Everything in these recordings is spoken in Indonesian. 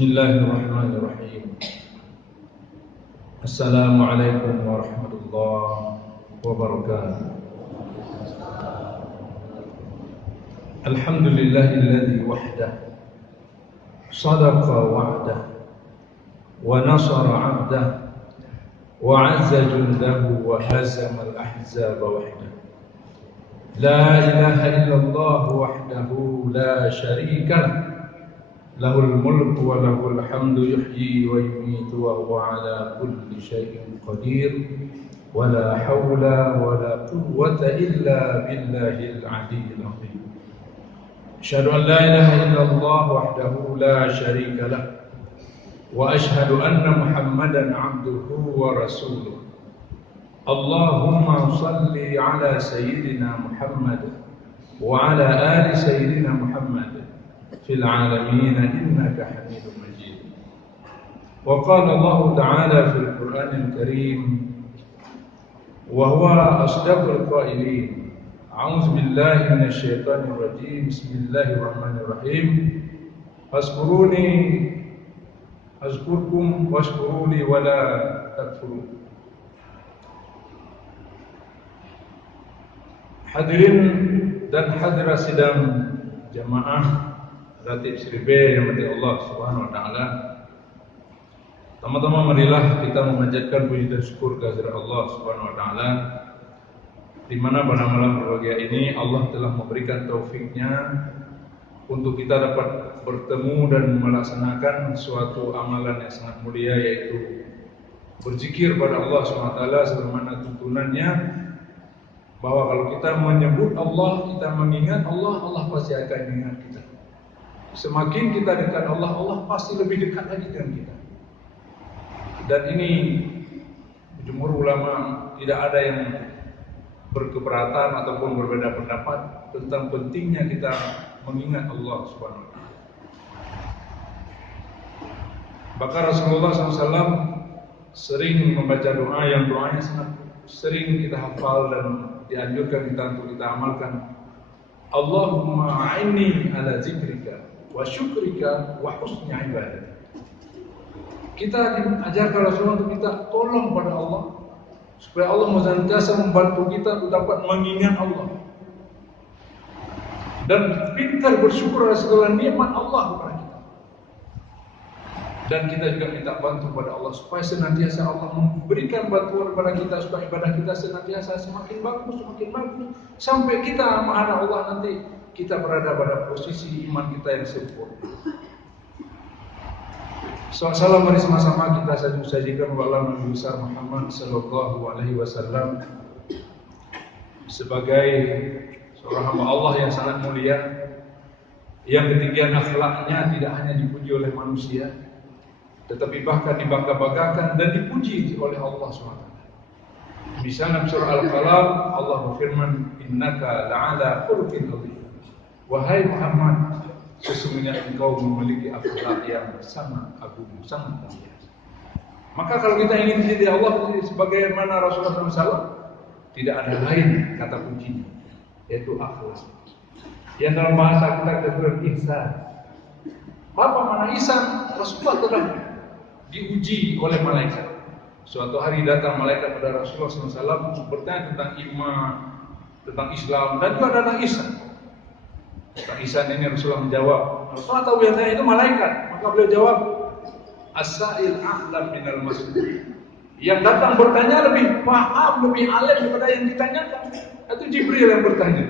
Bismillahirrahmanirrahim. Assalamualaikum warahmatullahi wabarakatuh. Alhamdulillahilladzi wahdah sadaqa wa'dah wa nasara 'abdah wa 'azza jundahu wa hazama al-ahzaba wahdah. La ilaha illallah wahdahu la syarika lah. Lahul mulku wa lahul hamdu yuhyi wa yumiitu wa huwa ala kulli syai'in qadir wa la hawla wa la quwwata illa billahil aliyyil azim. Asyhadu an la ilaha illallah wahdahu la syarika lah wa asyhadu anna Muhammadan 'abduhu wa rasuluh. Allahumma shalli ala sayyidina Muhammad wa ala ali sayyidina Muhammad fil alamin innaka Hamidum Majid. Wa qala Allah Ta'ala fil Qur'anil Karim wa huwa asdaqul qailin. A'udzu billahi minasy syaithanir rajim. Bismillahirrahmanirrahim. Fazkuruni azkurkum washkuruni wa la takfurun. Hadirin dan hadirat sidang jamaah Ratib Sri B yang berkati Allah Subhanahu wa taala. Tama-tama marilah kita memanjatkan puji dan syukur kehadirat Allah Subhanahu wa taala, di mana pada malam berbahagia ini Allah telah memberikan taufiknya untuk kita dapat bertemu dan melaksanakan suatu amalan yang sangat mulia, yaitu berzikir pada Allah Subhanahu wa taala sebagaimana tuntunannya, bahwa kalau kita menyebut Allah, kita mengingat Allah, Allah pasti akan mengingat kita. Semakin kita dekat Allah, Allah pasti lebih dekat lagi dengan kita. Dan ini jumhur ulama tidak ada yang berkeberatan ataupun berbeda pendapat tentang pentingnya kita mengingat Allah Subhanahu wa taala. Bahkan Rasulullah SAW sering membaca doa yang doanya sangat sering kita hafal dan dianjurkan kita untuk kita amalkan. Allahumma a'inni ala zikrika wa syukrika wa husni ibadah. Kita diajarkan Rasulullah untuk kita tolong pada Allah supaya Allah senantiasa membantu kita untuk dapat mengingat Allah dan pintar bersyukur atas segala nikmat Allah kepada kita. Dan kita juga minta bantu pada Allah supaya senantiasa Allah memberikan bantuan kepada kita supaya ibadah kita senantiasa semakin bagus sampai kita menghadap Allah nanti kita berada pada posisi iman kita yang sempurna. Salam mari sama-sama kita sajikan kepada Nabi besar Muhammad sallallahu alaihi wasallam sebagai seorang hamba Allah yang sangat mulia, yang ketinggian akhlaknya tidak hanya dipuji oleh manusia, tetapi bahkan dibangga-banggakan dan dipuji oleh Allah SWT. Misalnya surah Al-Qalam Allah berfirman, innaka la'ala khuluqin azim. Wahai Muhammad, sesungguhnya engkau memiliki akhlak yang sangat agung, sangat mulia. Maka kalau kita ingin puji Allah sebagaimana Rasulullah SAW, tidak ada lain kata pujinya, yaitu akhlak. Yang dalam bahasa kita disebut ihsan. Apa makna ihsan? Rasulullah telah diuji oleh malaikat. Suatu hari datang malaikat pada Rasulullah SAW bertanya tentang iman, tentang Islam, dan juga tentang ihsan. Tentang ihsan ini Rasulullah menjawab. Rasulullah tahu yang tanya itu malaikat, maka beliau jawab, as-sa'il a'lam minal mas'ul. Yang datang bertanya lebih paham, lebih alim daripada yang ditanyakan. Itu Jibril yang bertanya.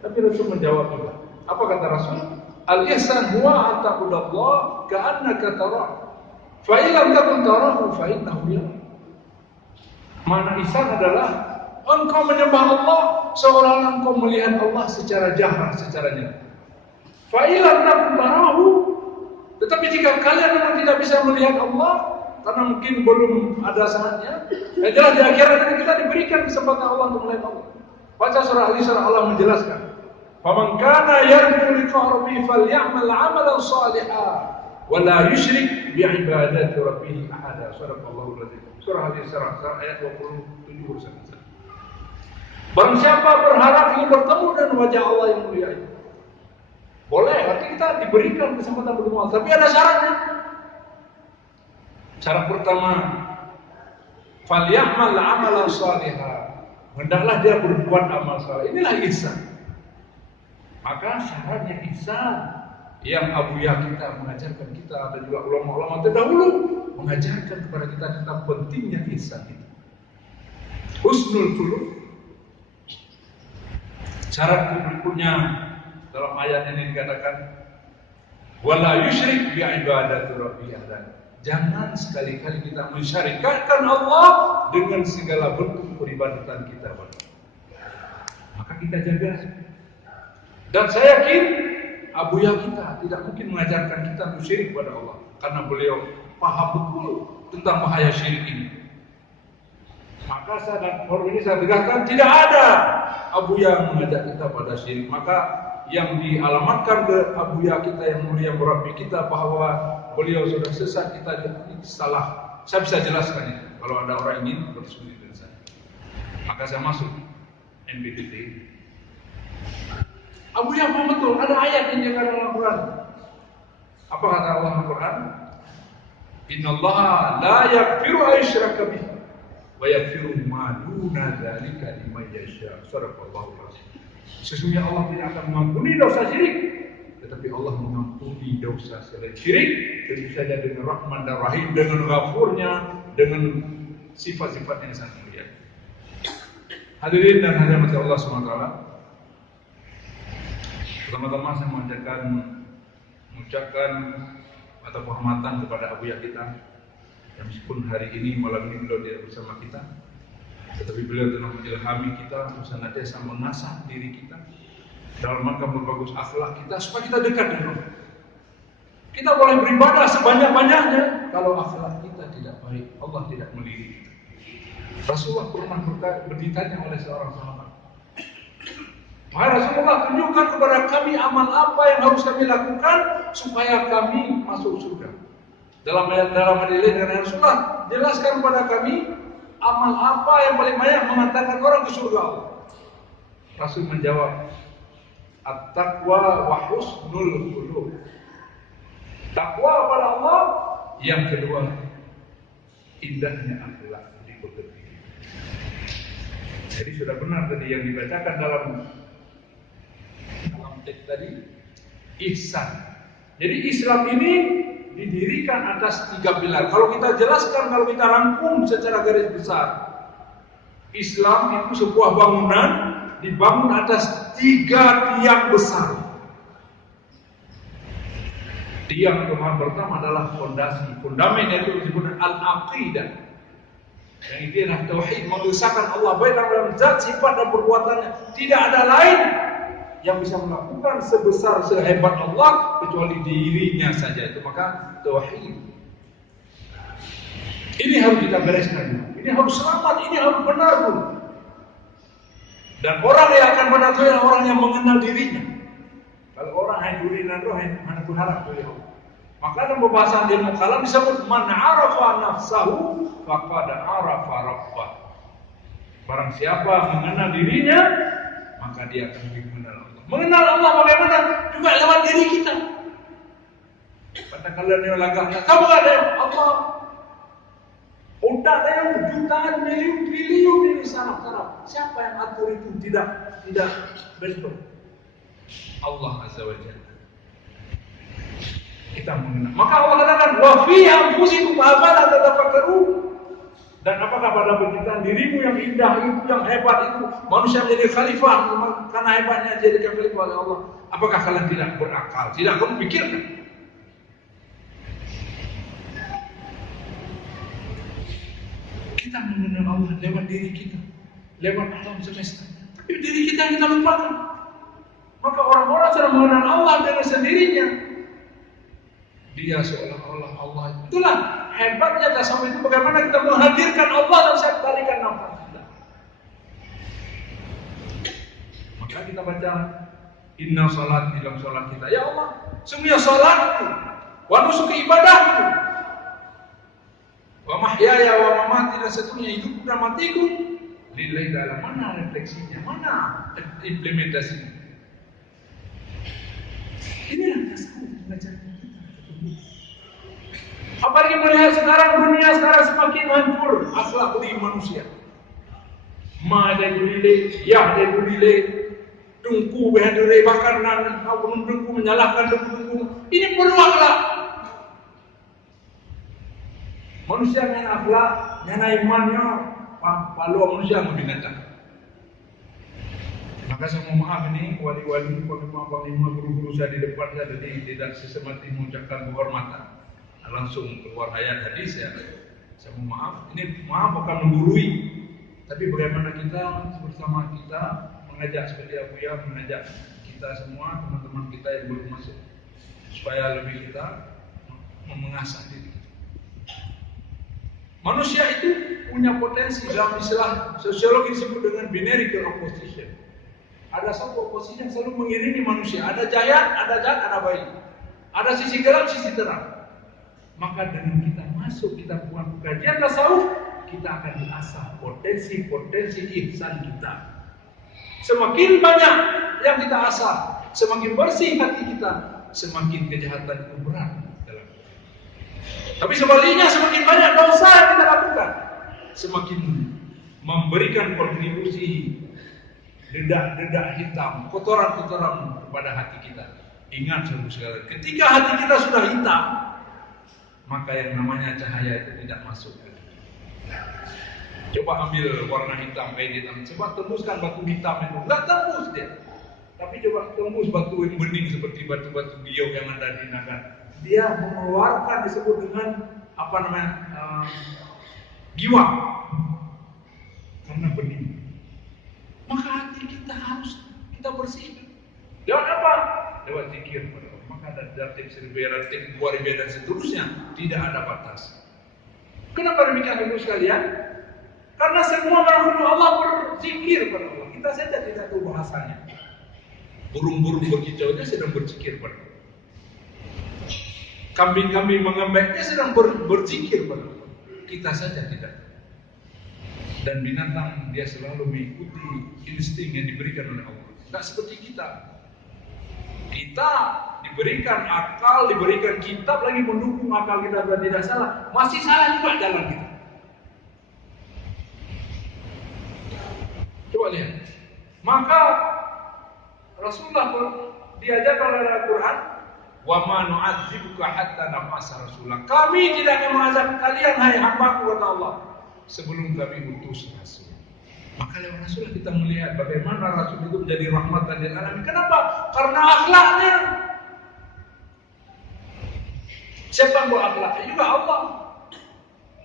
Tapi Rasul menjawab juga. Apa kata Rasul? Al-ihsan huwa an ta'budallaha ka'annaka tarahu. Fa in lam takun tarahu fa innahu yarak. Makna ihsan adalah engkau menyembah Allah seolah-olah engkau melihat Allah secara jahar, secara nyata. Fa in lam takun tarahu, tetapi jika kalian memang tidak bisa melihat Allah karena mungkin belum ada saatnya, yang jelas di akhirat nanti kita diberikan kesempatan Allah untuk melihat Allah. Baca surah Al-Isra, Allah menjelaskan, "Faman kana yarju liqa rabbih falyamal 'amalan shalihan wa la yusyrik bi ibadati rabbih ahada." Sadaqallahul azim. Surah Al-Isra ayat 27. Barang siapa berharap ingin bertemu dengan wajah Allah yang mulia itu, boleh, artinya kita diberikan kesempatan bertemu Allah, tapi ada syaratnya. Syarat pertama, falyamal amalan shalihan. Hendaklah dia berbuat amal saleh. Inilah ihsan. Maka syaratnya ihsan yang abuya kita mengajarkan kita dan juga ulama-ulama terdahulu mengajarkan kepada kita tentang pentingnya ihsan itu. Husnul khuluq. Syarat berikutnya dalam ayat ini dikatakan wala yusyrik bi ibadati rabbi ahadan. Jangan sekali-kali kita mensyarikatkan Allah dengan segala bentuk peribadatan kita. Maka kita jaga. Dan saya yakin abuya kita tidak mungkin mengajarkan kita untuk syirik pada Allah, karena beliau paham betul tentang bahaya syirik ini. Maka saya dan forum ini saya tegaskan tidak ada abuya mengajak kita pada syirik. Maka yang dialamatkan ke abuya kita yang mulia murabbi kita bahwa beliau sudah sesat, kita ini salah. Saya bisa jelaskan itu. Kalau ada orang ingin berdiskusi dengan saya, maka saya masuk MPTT. Abuya paham betul. Ada ayat yang dikatakan dalam Al-Quran. Apa kata Allah Al-Quran? Innallaha la yaghfiru ayyushraka bihi wa yaghfiru ma duna dzalika liman yasha. Shadaqallahu al-azim. Sesungguhnya Allah tidak akan mengampuni dosa syirik, tetapi Allah mengampuni dosa selain syirik, tentu saja dengan Rahman dan Rahim, dengan Ghafurnya, dengan sifat-sifat yang sangat mulia. Hadirin dan hadirat Allah SWT, pertama-tama saya mengucapkan atau penghormatan kepada abuya kita, yang meskipun hari ini malam ini beliau tidak bersama kita, tetapi beliau telah mengilhami kita untuk senantiasa mengasah diri kita dalam rangka memperbagus akhlak kita supaya kita dekat dengan Allah. Kita boleh beribadah sebanyak-banyaknya, kalau akhlak kita tidak baik, Allah tidak melirik kita. Rasulullah pernah ditanya oleh seorang sahabat, "Wahai Rasulullah, tunjukkan kepada kami amal apa yang harus kami lakukan supaya kami masuk surga." Dalam ayat ini dengan Rasulullah, jelaskan kepada kami amal apa yang paling banyak mengantarkan orang ke surga Allah. Rasul menjawab, at-taqwa wa husnul khuluq. Takwa kepada Allah, yang kedua indahnya akhlak di pekerti. Jadi sudah benar tadi yang dibacakan dalam teks tadi, ihsan. Jadi Islam ini didirikan atas 3 pilar. Kalau kita jelaskan, kalau kita rangkum secara garis besar, Islam itu sebuah bangunan dibangun atas 3 tiang besar. Tiang Tuhan pertama adalah fondasi, fondamen itu disebut al-aqidah. Yang itu adalah tauhid, mengesahkan Allah baik dalam zat, sifat dan perbuatannya. Tidak ada lain yang bisa melakukan sebesar sehebat Allah kecuali dirinya saja. Itu maka tauhid. Ini harus kita bereskan. Ini harus selamat, ini harus benar dulu. Dan orang yang akan benar itu adalah orang yang mengenal dirinya. Kalau orang hanya durinan roh, hanya berharap dari Allah. Maka dalam pembahasan ilmu kalam disebut man arafa nafsahu faqad arafa rabbah. Barang siapa mengenal dirinya, maka dia akan lebih mengenal Allah. Mengenal Allah bagaimana? Juga lewat diri kita. Katakanlah dia langkahnya, kamu ada Allah. Udah yang jutaan, triliun ini saraf. Siapa yang atur itu? Tidak betul. Allah Azza wa Jalla. Kita mengenal. Maka Allah katakan, wa fi anfusikum afala tatafakkarun. Dan apakah pada penciptaan dirimu yang indah itu, yang hebat itu, manusia menjadi khalifah karena hebatnya jadikan khalifah oleh Allah. Apakah kalian tidak berakal? Tidak kamu pikirkan? Kita mengenal Allah lewat diri kita, lewat alam semesta. Tapi diri kita yang kita lupakan. Maka orang-orang sudah mengenal Allah dengan sendirinya. Dia seolah-olah Allah. Itulah hebatnya tasawuf itu, bagaimana kita menghadirkan Allah dan sekalikan nafas kita. Maka kita baca inna salat di dalam salat kita. Ya Allah, semuanya salatku, wa nusuki ibadahku, wa mahyaya wa mamati, dan seterusnya hidupku dan matiku lillahi ta'ala. Mana refleksinya? Mana implementasinya? Inilah tasawuf belajar kita. Apalagi melihat sekarang dunia sekarang semakin hancur akhlak budi manusia. Ma ada dulile, ya ada dulile, dungku behadure bahkan nan kau dungku menyalahkan dungku. Ini perlu akhlak. Manusia yang akhlak, yang imannya, palu manusia membinakan. Maka saya mohon maaf ini wali-wali, panglima, guru-guru saya di depan saya jadi tidak sesemati mengucapkan penghormatan. Langsung keluar ayat hadis ya. Saya mohon maaf. Ini maaf akan menggurui. Tapi bagaimana kita bersama kita mengajak seperti Abuya, mengajak kita semua teman-teman kita yang belum masuk supaya lebih kita mengasah diri. Manusia itu punya potensi dalam istilah sosiologi disebut dengan binary opposition. Ada satu oposisi yang selalu mengiringi manusia. Ada jahat, ada baik. Ada sisi gelap, sisi terang. Maka dengan kita masuk, kita buat kajian tasawuf, kita akan diasah potensi-potensi ihsan kita. Semakin banyak yang kita asah, semakin bersih hati kita, semakin kejahatan itu berat dalam kita. Tapi sebaliknya semakin banyak dosa yang kita lakukan, semakin memberikan kontribusi dedak-dedak hitam, kotoran-kotoran kepada hati kita. Ingat saudara-saudara, ketika hati kita sudah hitam, maka yang namanya cahaya itu tidak masuk. Coba ambil warna hitam, kain hitam, coba tembuskan batu hitam itu, nggak tembus dia. Tapi coba tembus batu yang bening seperti batu-batu biok yang ada di Naga. Dia mengeluarkan disebut dengan giwang, karena bening. Maka hati kita harus kita bersihkan. Lewat apa? Lewat zikir kepada Allah. Maka ada datik, seribu, datik, 2000 dan seterusnya. Tidak ada batas. Kenapa demikian ibu sekalian? Karena semua makhluk Allah berzikir kepada Allah. Kita saja tidak tahu bahasanya. Burung-burung berkicau dia sedang berzikir kepada Allah. Kambing-kambing mengembeknya sedang berzikir kepada Allah. Kita saja tidak. Dan binatang dia selalu mengikuti insting yang diberikan oleh Allah. Tidak seperti kita. Kita diberikan akal, diberikan kitab lagi mendukung akal kita dan tidak salah. Masih salah juga jalan kita. Coba lihat. Maka Rasulullah diajarkan oleh Al-Quran, "Wa ma nu'adzibuka hatta nab'asa rasulah." Kami tidak akan mengazab kalian hai hamba-Ku kata Allah sebelum kami utus Rasul. Maka lewat Rasul kita melihat bagaimana Rasul itu menjadi rahmatan lil alamin. Kenapa? Karena akhlaknya. Siapa yang buat akhlaknya? Juga Allah.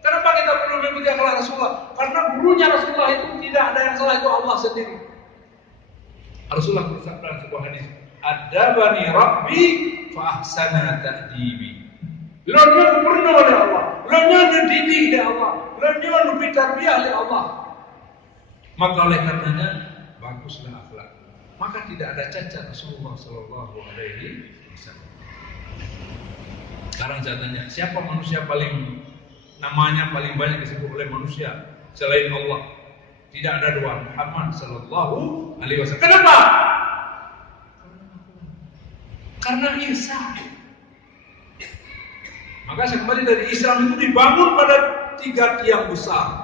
Kenapa kita perlu mengikuti akhlak Rasulullah? Karena gurunya Rasulullah itu tidak ada yang salah, itu Allah sendiri. Rasulullah bersabda dalam sebuah hadis, "Adabani Rabbi fa ahsana ta'dibi." Lalu gubernur oleh Allah, lalu dididik oleh Allah, lalu ditarbiyah oleh Allah. Maka oleh karenanya baguslah akhlak. Maka tidak ada cacat Rasulullah Sallallahu Alaihi Wasallam. Sekarang saya tanya, siapa manusia paling namanya paling banyak disebut oleh manusia selain Allah? Tidak ada dua, Muhammad Sallallahu Alaihi Wasallam. Kenapa? Karena ihsan. Maka sekembali dari Islam itu dibangun pada 3 tiang besar.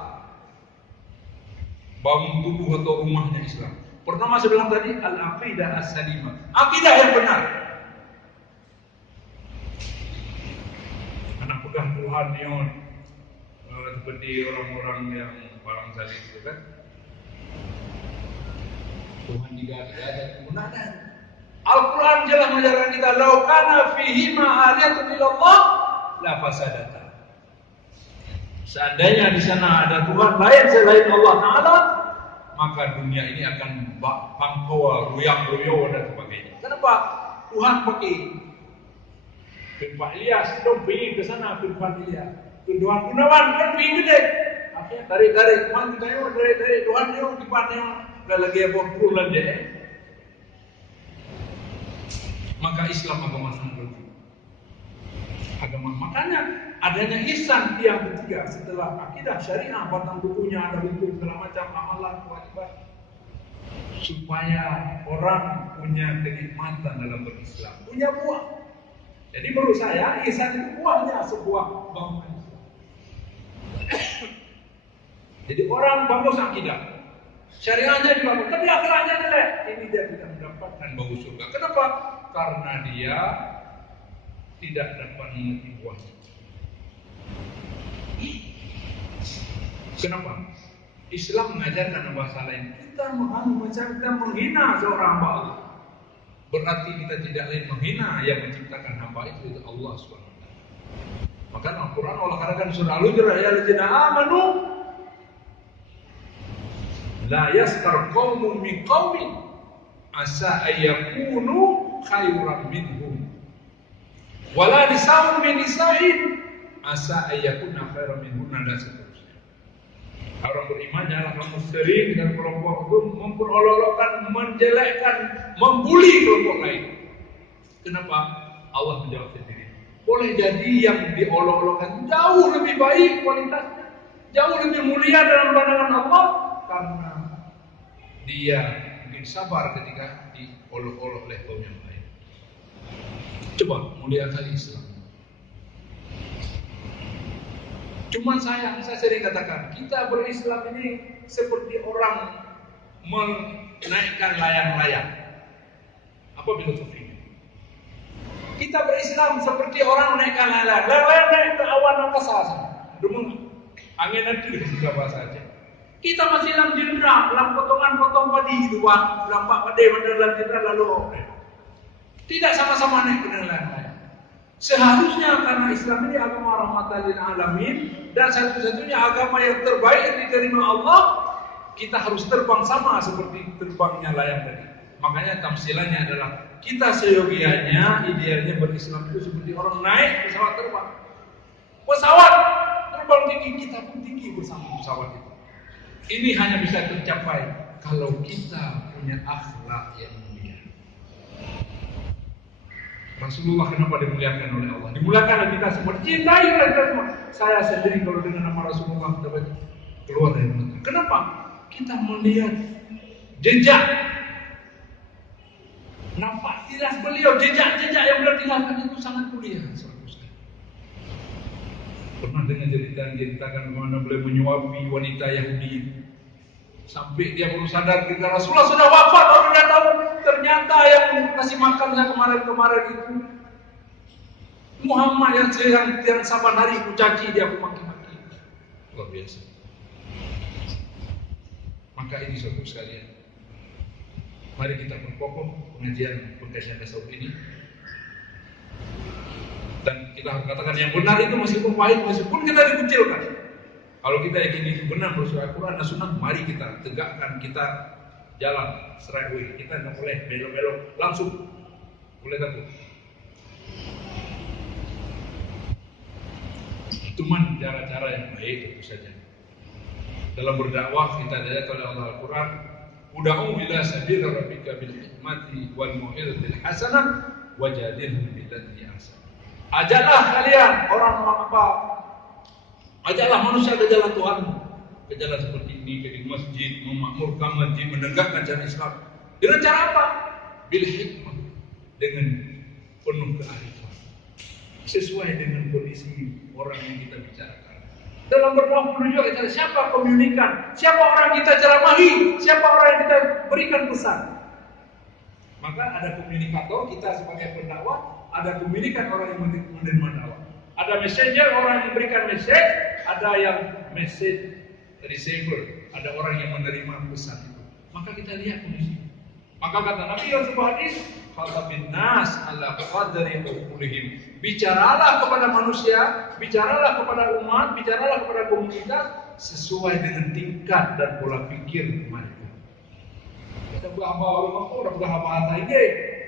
Bangun tubuh atau rumahnya Islam. Pertama saya bilang tadi al-aqidah as-salimah. Akidah yang benar. Anak pegang Tuhan yang seperti orang-orang yang orang saleh itu kan. Tuhan juga ada kebenaran. Al-Quran jelas mengajarkan kita, "Lau kana fihi ma aliyatun illallah la fasadata." Seandainya di sana ada Tuhan lain selain Allah Taala, maka dunia ini akan pangkau, ruyang-ruyang dan sebagainya. Kenapa? Tuhan pakai Pak Ilyas, dong pergi ke sana ke Tuhan Ilyas. Tuhan Gunawan kan pergi gede. Akhirnya tarik-tarik, Tuhan kita yuk, tarik-tarik, Tuhan yuk, di pantai nggak lagi apa pulang deh. Maka Islam agama sangat lucu. Agama makanya adanya ihsan yang ketiga setelah akidah syariah batang tubuhnya ada hukum segala macam amalan kewajiban supaya orang punya kenikmatan dalam berislam, punya buah. Jadi menurut saya ihsan itu buahnya sebuah bangunan. Jadi orang bagus akidah, syariahnya dibangun, tapi akhlaknya jelek, ini dia tidak mendapatkan bau surga. Kenapa? Karena dia tidak dapat mengerti buahnya. Kenapa? Islam mengajarkan bahasa lain. Kita menghina seorang hamba Allah. Berarti kita tidak lain menghina yang menciptakan hamba itu Allah SWT. Maka Al-Quran Allah katakan surah Al-Hujurat, ya alladzina amanu la yaskar qaumun min qaumin asa ayyakunu khairan minhum wala nisa'un min nisa'in asa ayyakuna khairan minhum, dan seterusnya. Orang beriman janganlah kamu sering dengan kelompok itu memperolok-olokkan, menjelekkan, membuli kelompok lain. Kenapa? Allah menjawab sendiri. Boleh jadi yang diolok-olokkan jauh lebih baik kualitasnya, jauh lebih mulia dalam pandangan Allah, karena dia mungkin sabar ketika diolok-olok oleh kaum yang lain. Coba muliakan Islam. Cuman saya sering katakan, kita berislam ini seperti orang menaikkan layang-layang. Apa filosofinya? Kita berislam seperti orang menaikkan layang-layang. Layang-layang naik ke awan angkasa sana. Demung angin nanti sudah bahasa saja. Kita masih dalam jendera, dalam potongan-potong padi itu, Pak. Lampak padi dalam jendera lalu. Tidak sama-sama naik ke layang-layang. Seharusnya karena Islam ini agama rahmatan lil alamin dan satu-satunya agama yang terbaik yang diterima Allah, kita harus terbang sama seperti terbangnya layang tadi. Makanya tamsilannya adalah kita seyogianya, idealnya berislam itu seperti orang naik pesawat terbang. Pesawat terbang tinggi, kita pun tinggi bersama pesawat itu. Ini hanya bisa tercapai kalau kita punya akhlak yang mulia. Rasulullah kenapa dimuliakan oleh Allah? Dimuliakan oleh kita semua, dicintai oleh kita semua. Saya sendiri kalau dengan nama Rasulullah dapat keluar dari mulut. Kenapa? Kita melihat jejak nampak tiras beliau, jejak-jejak yang beliau tinggalkan itu sangat mulia. Pernah dengar ceritakan bagaimana beliau menyuapi wanita Yahudi sampai dia baru sadar ketika Rasulullah sudah wafat, baru dia tahu ternyata yang kasih makannya kemarin-kemarin itu Muhammad yang saban hari aku caci, dia aku maki-maki. Luar biasa. Maka ini saudara sekalian, mari kita berkokoh pengajian pengkajian tasawuf ini. Dan kita harus katakan yang benar itu meskipun pahit, meskipun kita dikucilkan. Kalau kita yakin itu benar menurut Al-Quran dan Sunnah, mari kita tegakkan, kita jalan straight. Kita tidak boleh belok-belok, langsung boleh takut. Cuman cara-cara yang baik tentu saja. Dalam berdakwah kita diajak oleh Allah Al-Quran, ud'u ila sabili rabbika bil hikmati wal mau'izatil hasanah wajadilhum billati ahsan. Ajaklah kalian orang-orang apa? Ajaklah manusia ke jalan Tuhanmu, ke jalan seperti ini, ke di masjid, memakmurkan masjid, menegakkan cara Islam. Dengan cara apa? Bil hikmah, dengan penuh kearifan, sesuai dengan kondisi orang yang kita bicarakan. Dalam berdakwah menunjuk kita siapa komunikan, siapa orang kita ceramahi, siapa orang yang kita berikan pesan. Maka ada komunikator kita sebagai pendakwah, ada komunikan orang yang menerima dakwah. Ada messenger, orang yang memberikan message, ada yang message receiver, ada orang yang menerima pesan itu. Maka kita lihat kondisi. Maka kata Nabi dalam sebuah hadis, "Khatabin nas ala qadri uqulihim." Bicaralah kepada manusia, bicaralah kepada umat, bicaralah kepada komunitas sesuai dengan tingkat dan pola pikir mereka. Kita berapa orang aku udah berapa bahasa ini,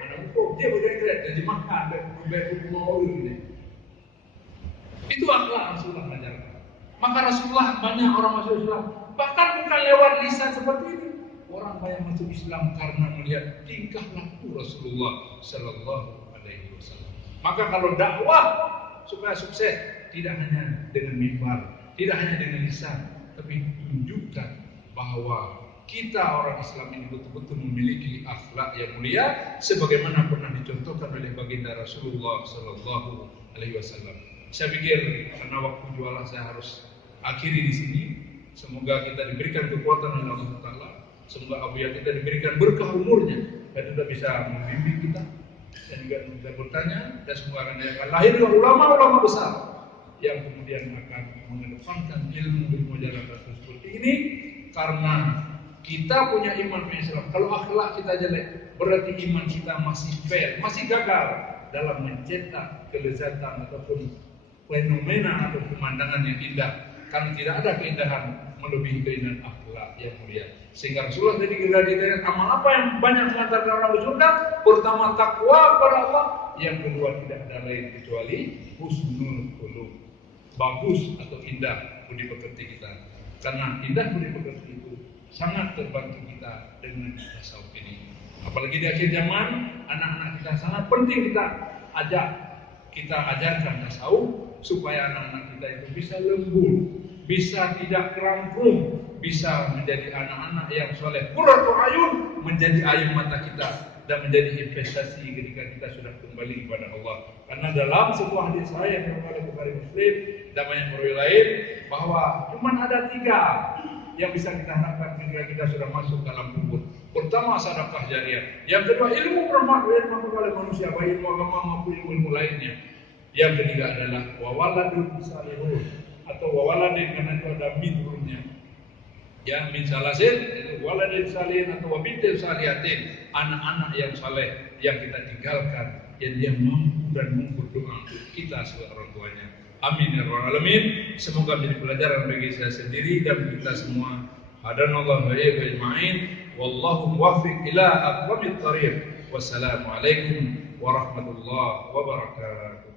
anak hukum dia berbeda jadi makan, berbeda mau ini. Itu akhlak Rasulullah mengajarkan. Maka Rasulullah banyak orang masuk Islam, bahkan bukan lewat lisan seperti ini. Orang banyak masuk Islam karena melihat tingkah laku Rasulullah Sallallahu Alaihi Wasallam. Maka kalau dakwah supaya sukses tidak hanya dengan mimbar, tidak hanya dengan lisan, tapi tunjukkan bahwa kita orang Islam ini betul-betul memiliki akhlak yang mulia sebagaimana pernah dicontohkan oleh baginda Rasulullah Sallallahu Alaihi Wasallam. Saya pikir karena waktu jualan saya harus akhiri di sini. Semoga kita diberikan kekuatan oleh Allah Taala. Semoga Abuya kita diberikan berkah umurnya dan juga bisa membimbing kita dan juga bisa bertanya, dan semoga akan lahirlah ulama-ulama besar yang kemudian akan mengedepankan ilmu jalan Rasul seperti ini, karena kita punya iman Islam. Kalau akhlak kita jelek, berarti iman kita masih fail, masih gagal dalam mencetak kelezatan ataupun fenomena atau pemandangan yang indah, karena tidak ada keindahan melebihi keindahan akhlak yang mulia. Sehingga Rasulullah tadi kita amal apa yang banyak mengantarkan orang ke surga? Pertama takwa kepada Allah, yang kedua tidak ada lain kecuali husnul khuluq, bagus atau indah budi pekerti kita. Karena indah budi pekerti itu sangat terbantu kita dengan tasawuf ini. Apalagi di akhir zaman, anak-anak kita sangat penting kita ajarkan tasawuf supaya anak-anak kita itu bisa lembut, bisa tidak kerangkung, bisa menjadi anak-anak yang soleh. Qurratu ayun, menjadi air mata kita dan menjadi investasi ketika kita sudah kembali kepada Allah. Karena dalam sebuah hadis saya yang oleh Bukhari Muslim dan banyak perawi lain, bahwa cuma ada 3 yang bisa kita harapkan ketika kita sudah masuk dalam kubur. Pertama, sedekah jariah. Yang kedua, ilmu bermanfaat oleh manusia, baik ilmu agama maupun ilmu lainnya. Yang ketiga adalah wawaladun salihun, atau wawaladin, karena itu ada min hurufnya. Ya, min salasin itu waladin salihin atau wabintil salihatin, anak-anak yang saleh yang kita tinggalkan, yang dia mampu dan mau berdoa untuk kita sebagai orang tuanya. Amin ya rabbal alamin. Semoga menjadi pelajaran bagi saya sendiri dan kita semua. Hadanallahu wa iyyakum ajma'in. Wallahu muwaffiq ila aqwamit thariq. Wassalamualaikum warahmatullahi wabarakatuh.